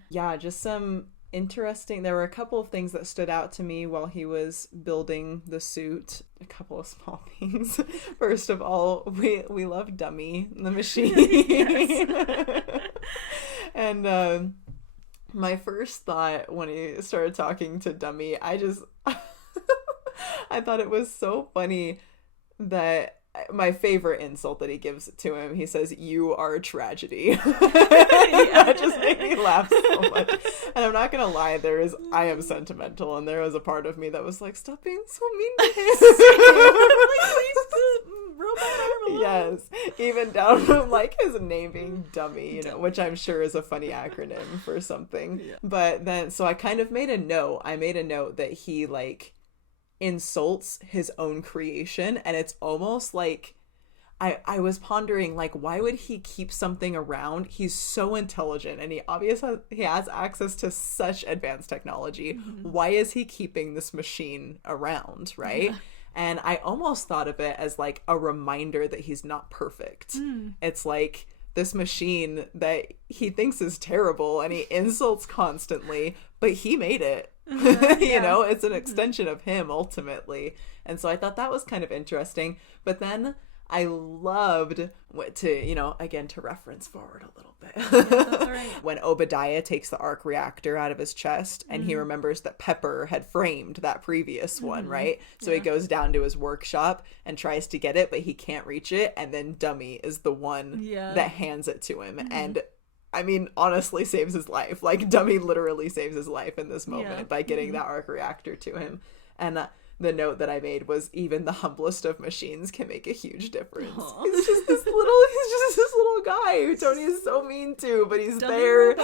Yeah, just some interesting, there were a couple of things that stood out to me while he was building the suit. A couple of small things. First of all, we love Dummy, the machine. And my first thought when he started talking to Dummy, I thought it was so funny that my favorite insult that he gives to him, he says, "You are a tragedy." That just made me laugh so much. And I'm not gonna lie, I am sentimental, and there was a part of me that was like, stop being so mean to him. Yes, even down from like his name being Dummy, which I'm sure is a funny acronym for something. Yeah. But then, so I kind of made a note. I made a note that he like insults his own creation, and it's almost like I was pondering, like, why would he keep something around? He's so intelligent, and he has access to such advanced technology. Why is he keeping this machine around, right? And I almost thought of it as like a reminder that he's not perfect. It's like this machine that he thinks is terrible and he insults constantly, but he made it. You know, it's an extension of him ultimately. And so I thought that was kind of interesting. But then I loved again, to reference forward a little bit. Yeah, that's right. When Obadiah takes the arc reactor out of his chest and he remembers that Pepper had framed that previous one, right? So he goes down to his workshop and tries to get it, but he can't reach it. And then Dummy is the one that hands it to him. And I mean, honestly saves his life. Like, Dummy literally saves his life in this moment by getting that arc reactor to him. And the note that I made was, even the humblest of machines can make a huge difference. He's just this little guy who Tony is so mean to, but he's Dummy there.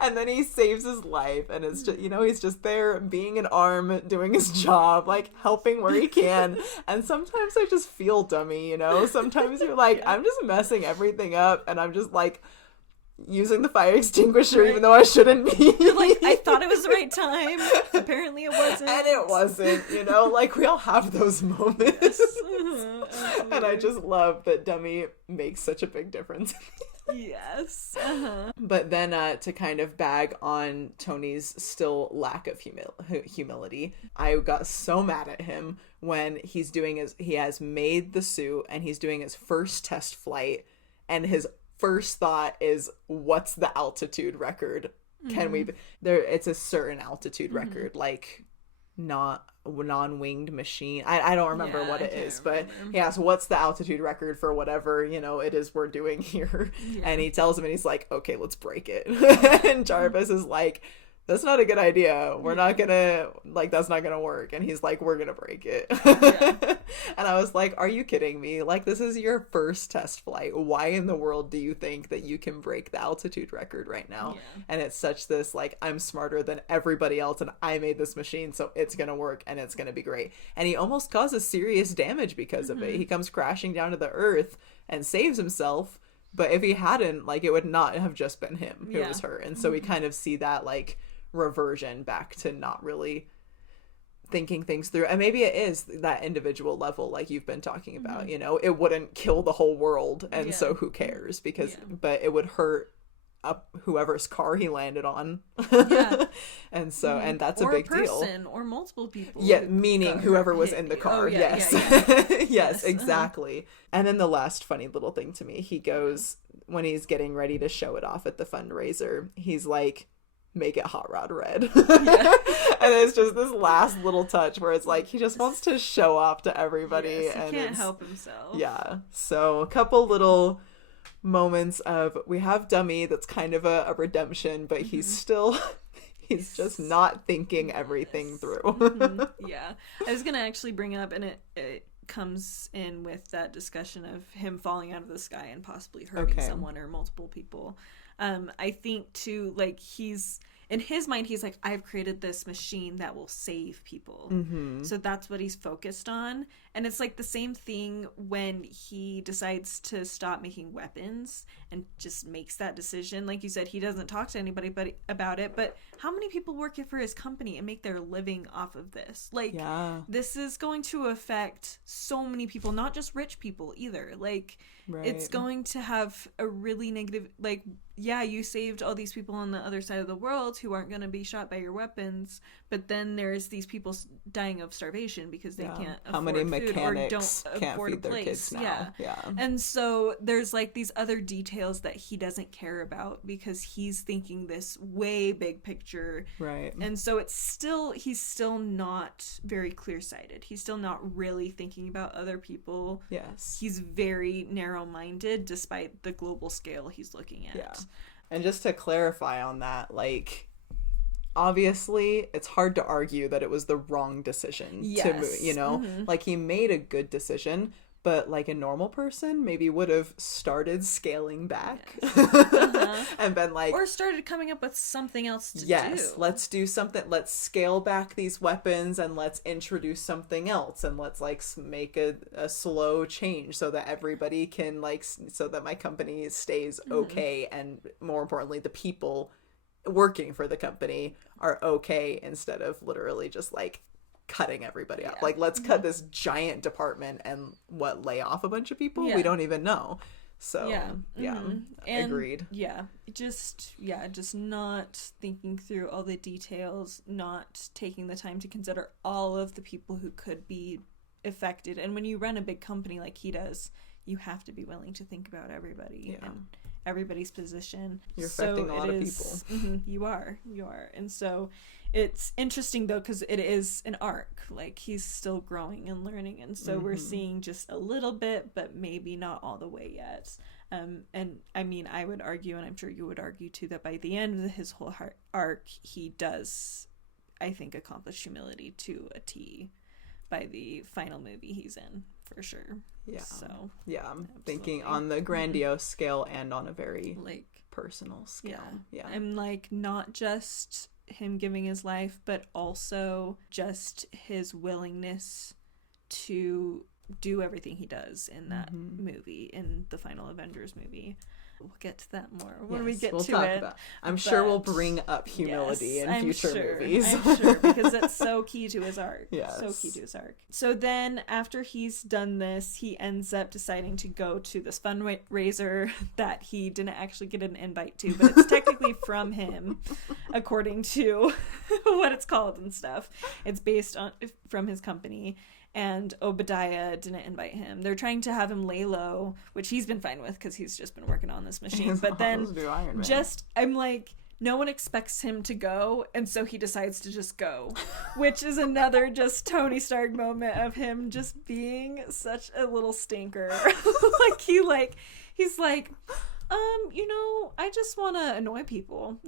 And then he saves his life, and it's just, he's just there being an arm, doing his job, like helping where he can. And sometimes I just feel Dummy, sometimes you're like, I'm just messing everything up, and I'm just like using the fire extinguisher even though I shouldn't be. You're like, I thought it was the right time. Apparently it wasn't. And it wasn't, like we all have those moments. Yes. And I just love that Dummy makes such a big difference. Yes. But then to kind of bag on Tony's still lack of humility, I got so mad at him when he has made the suit and he's doing his first test flight, and his first thought is, what's the altitude record? Can we it's a certain altitude record, like not non-winged machine. I don't remember what it is, but he asks, what's the altitude record for whatever it is we're doing here? And he tells him, and he's like, okay, let's break it. And Jarvis is like, that's not a good idea. We're not gonna, like, that's not gonna work. And he's like, we're gonna break it. And I was like, are you kidding me? Like, this is your first test flight. Why in the world do you think that you can break the altitude record right now? And it's such this, like, I'm smarter than everybody else and I made this machine, so it's gonna work and it's gonna be great. And he almost causes serious damage because of it. He comes crashing down to the earth and saves himself. But if he hadn't, like, it would not have just been him who was hurt. And so we kind of see that, like, reversion back to not really thinking things through. And maybe it is that individual level, like you've been talking about, you know, it wouldn't kill the whole world. And so who cares? Because, but it would hurt whoever's car he landed on. And so, and that's a big deal. Or multiple people. Yeah, meaning whoever was in the car. Yes, exactly. And then the last funny little thing to me, he goes, when he's getting ready to show it off at the fundraiser, he's like, make it hot rod red. And it's just this last little touch where it's like he just wants to show off to everybody. He can't help himself. So a couple little moments of, we have Dummy that's kind of a redemption, but he's still he's just not thinking everything through. I was gonna actually bring up, and it comes in with that discussion of him falling out of the sky and possibly hurting someone or multiple people. I think too, like, he's in his mind, he's like, I've created this machine that will save people. So that's what he's focused on. And it's like the same thing when he decides to stop making weapons and just makes that decision. Like you said, he doesn't talk to anybody about it, but how many people work for his company and make their living off of this? Like, this is going to affect so many people, not just rich people either. Like, it's going to have a really negative, like, you saved all these people on the other side of the world who aren't going to be shot by your weapons, but then there's these people dying of starvation because they can't afford how many food mechanics or don't can't afford feed a their place. kids now. And so there's like these other details that he doesn't care about because he's thinking this way big picture. And so he's still not very clear-sighted. He's still not really thinking about other people. He's very narrow-minded despite the global scale he's looking at. And just to clarify on that, like, obviously it's hard to argue that it was the wrong decision to move, you know? Like, he made a good decision, but like a normal person maybe would have started scaling back and been like, or started coming up with something else to do. Let's do something, let's scale back these weapons and let's introduce something else, and let's like make a slow change so that everybody can, like, so that my company stays okay, and more importantly the people working for the company are okay, instead of literally just like cutting everybody out. Like, let's cut this giant department and lay off a bunch of people we don't even know. So agreed. Just not thinking through all the details, not taking the time to consider all of the people who could be affected. And when you run a big company like he does, you have to be willing to think about everybody and everybody's position. You're affecting a lot of people. You are. And so it's interesting though, because it is an arc. Like, he's still growing and learning, and so we're seeing just a little bit, but maybe not all the way yet. And I mean, I would argue, and I'm sure you would argue too, that by the end of his whole arc, he does, I think, accomplish humility to a T by the final movie he's in, for sure. So I'm thinking on the grandiose scale and on a very like personal scale. And like, not just him giving his life, but also just his willingness to do everything he does in that movie, in the final Avengers movie. We'll get to that more when we get to it. I'm sure we'll bring up humility in future movies. I'm sure, because it's so key to his arc. So key to his arc. So then, after he's done this, he ends up deciding to go to this fundraiser that he didn't actually get an invite to, but it's technically from him, according to what it's called and stuff. It's based on from his company. And Obadiah didn't invite him. They're trying to have him lay low, which he's been fine with because he's just been working on this machine. But then I'm like, no one expects him to go, and so he decides to just go, which is another just Tony Stark moment of him just being such a little stinker. He's like, I just want to annoy people.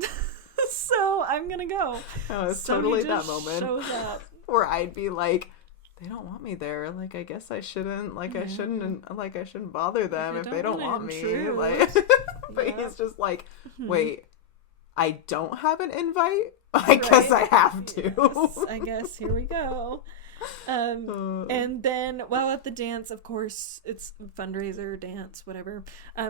So I'm gonna go. Oh, it's So he totally that just moment shows up. where I'd be like, they don't want me there. Like, I guess I shouldn't. Like, I shouldn't bother them if they don't want me. Like, but he's just like, wait, I don't have an invite. I guess I have to. Yes, I guess here we go. And then while at the dance, of course, it's fundraiser dance, whatever.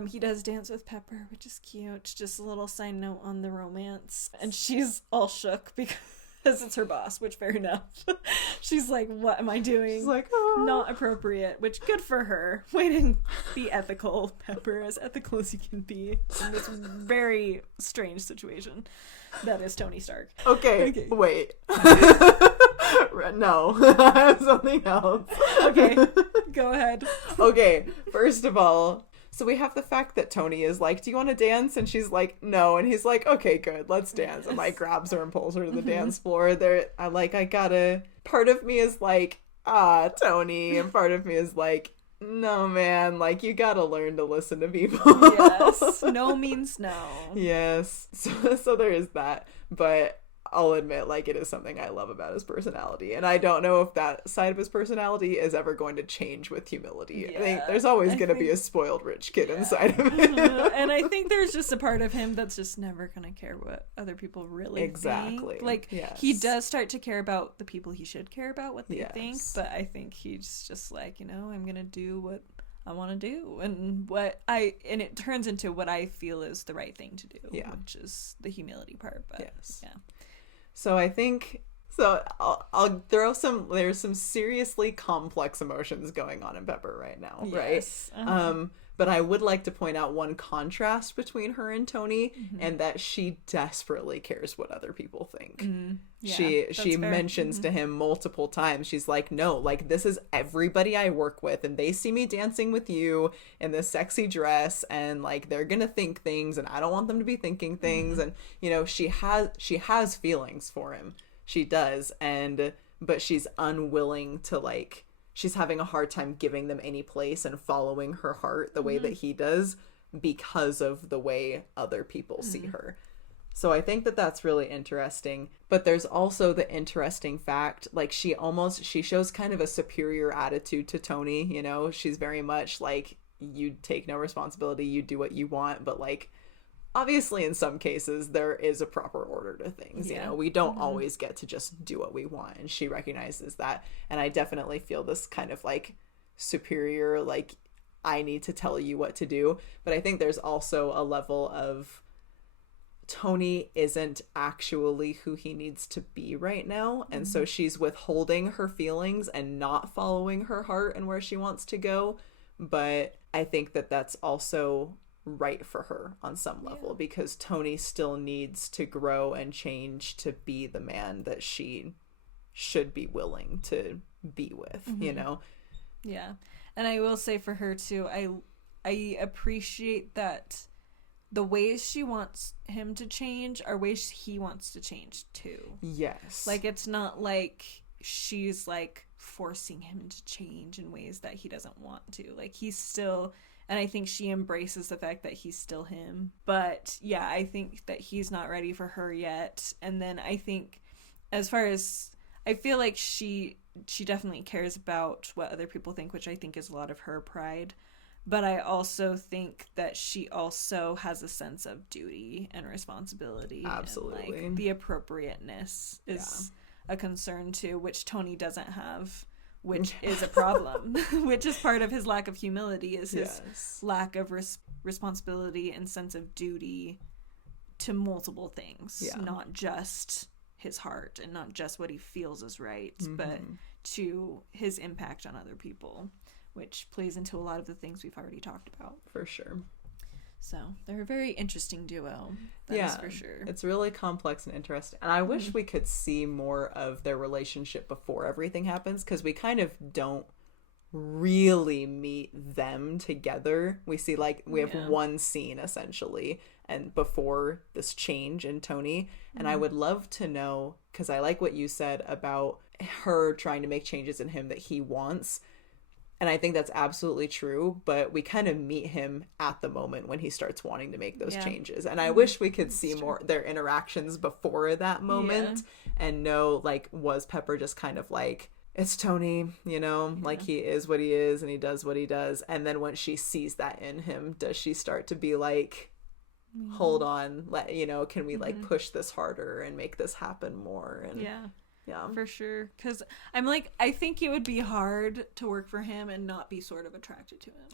He does dance with Pepper, which is cute. Just a little side note on the romance. And she's all shook because it's her boss, which fair enough. She's like, what am I doing? She's like, oh. Not appropriate, which good for her. Way to be ethical, Pepper, as ethical as you can be in this very strange situation that is Tony Stark. Okay. Wait. No, I have something else. Okay, go ahead. Okay, first of all, so we have the fact that Tony is like, do you want to dance? And she's like, no. And he's like, okay, good, let's dance. And like grabs her and pulls her to the dance floor. Part of me is like, Tony. And part of me is like, no, man, like, you gotta learn to listen to people. Yes, no means no. Yes, so there is that. But I'll admit, like, it is something I love about his personality. And I don't know if that side of his personality is ever going to change with humility. Yeah, I think there's always going to be a spoiled rich kid inside of him. And I think there's just a part of him that's just never going to care what other people really think. Like, he does start to care about the people he should care about, what they think. But I think he's just like, I'm going to do what I want to do, and it turns into what I feel is the right thing to do, which is the humility part. But so I think, I'll throw there's some seriously complex emotions going on in Pepper right now, right? But I would like to point out one contrast between her and Tony, and that she desperately cares what other people think. She mentions to him multiple times, she's like, no, like, this is everybody I work with, and they see me dancing with you in this sexy dress, and like, they're gonna think things, and I don't want them to be thinking things. And she has feelings for him, she does, but she's unwilling to, like, she's having a hard time giving them any place and following her heart the way that he does because of the way other people see her. So I think that that's really interesting. But there's also the interesting fact, like, she shows kind of a superior attitude to Tony, she's very much like, you take no responsibility, you do what you want, but like, obviously in some cases there is a proper order to things. We don't always get to just do what we want, and she recognizes that. And I definitely feel this kind of like superior, like, I need to tell you what to do. But I think there's also a level of Tony isn't actually who he needs to be right now, and so she's withholding her feelings and not following her heart and where she wants to go. But I think that that's also right for her on some level, because Tony still needs to grow and change to be the man that she should be willing to be with. And I will say for her too, I appreciate that the ways she wants him to change are ways he wants to change too. Yes, like, it's not like she's like forcing him to change in ways that he doesn't want to. Like, he's still, and I think she embraces the fact that he's still him. But yeah, I think that he's not ready for her yet. And then I think, as far as, I feel like she definitely cares about what other people think, which I think is a lot of her pride. But I also think that she also has a sense of duty and responsibility. Absolutely. And, like, the appropriateness is a concern too, which Tony doesn't have, which is a problem. Which is part of his lack of humility, is his lack of responsibility and sense of duty to multiple things. Not just his heart and not just what he feels is right, but to his impact on other people, which plays into a lot of the things we've already talked about. For sure. So they're a very interesting duo. That is for sure. It's really complex and interesting. And I wish we could see more of their relationship before everything happens, because we kind of don't really meet them together. We see, like, we have one scene essentially, and before this change in Tony. And I would love to know, because I like what you said about her trying to make changes in him that he wants. And I think that's absolutely true, but we kind of meet him at the moment when he starts wanting to make those changes. And I wish we could see more their interactions before that moment and know, like, was Pepper just kind of like, it's Tony, you know, like he is what he is and he does what he does. And then when she sees that in him, does she start to be like, hold on, you know, can we like push this harder and make this happen more? And yeah, for sure. Because I'm like, I think it would be hard to work for him and not be sort of attracted to him.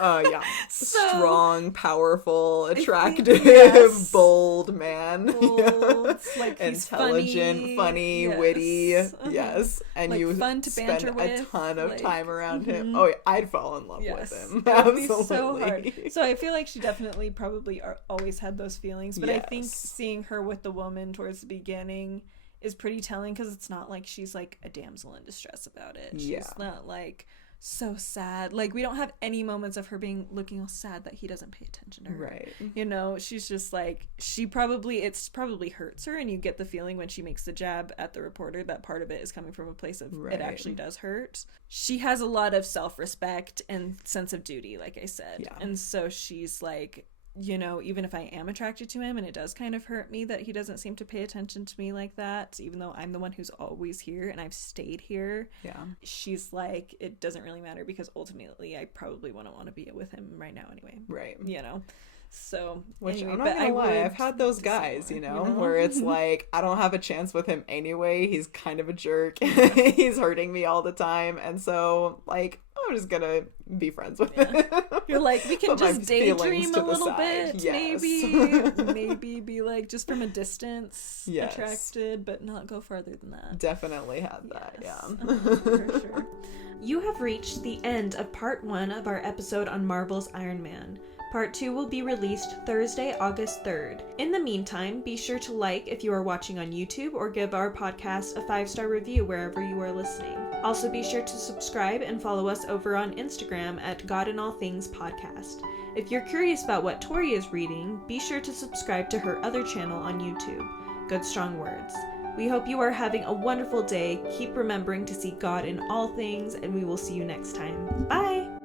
Yeah. So, strong, powerful, attractive, bold man. Bold, like intelligent, funny, witty. Yes. And like you fun to spend banter a with, ton of like, time around him. Oh, yeah, I'd fall in love with him. It would be Absolutely. so hard. So I feel like she definitely probably always had those feelings. But I think seeing her with the woman towards the beginning is pretty telling, because it's not like she's like a damsel in distress about it. She's not like so sad. Like, we don't have any moments of her looking all sad that he doesn't pay attention to her. Right. You know, she's just like, it probably hurts her, and you get the feeling when she makes the jab at the reporter that part of it is coming from a place of it actually does hurt. She has a lot of self-respect and sense of duty, like I said. Yeah. And so she's like, you know, even if I am attracted to him and it does kind of hurt me that he doesn't seem to pay attention to me like that, even though I'm the one who's always here and I've stayed here. Yeah. She's like, it doesn't really matter, because ultimately I probably wouldn't want to be with him right now anyway. Right. You know? So, which anyway, I'm not gonna lie, I've had those guys, you know, where it's like, I don't have a chance with him anyway. He's kind of a jerk. He's hurting me all the time. And so, like, I'm just gonna be friends with him. You're like, we can just daydream a little bit, maybe be like, just from a distance, attracted, but not go farther than that. Definitely had that, for sure. You have reached the end of part 1 of our episode on Marvel's Iron Man. Part 2 will be released Thursday, August 3rd. In the meantime, be sure to like if you are watching on YouTube, or give our podcast a 5-star review wherever you are listening. Also, be sure to subscribe and follow us over on Instagram at God in All Things Podcast. If you're curious about what Tori is reading, be sure to subscribe to her other channel on YouTube, Good Strong Words. We hope you are having a wonderful day. Keep remembering to see God in all things, and we will see you next time. Bye!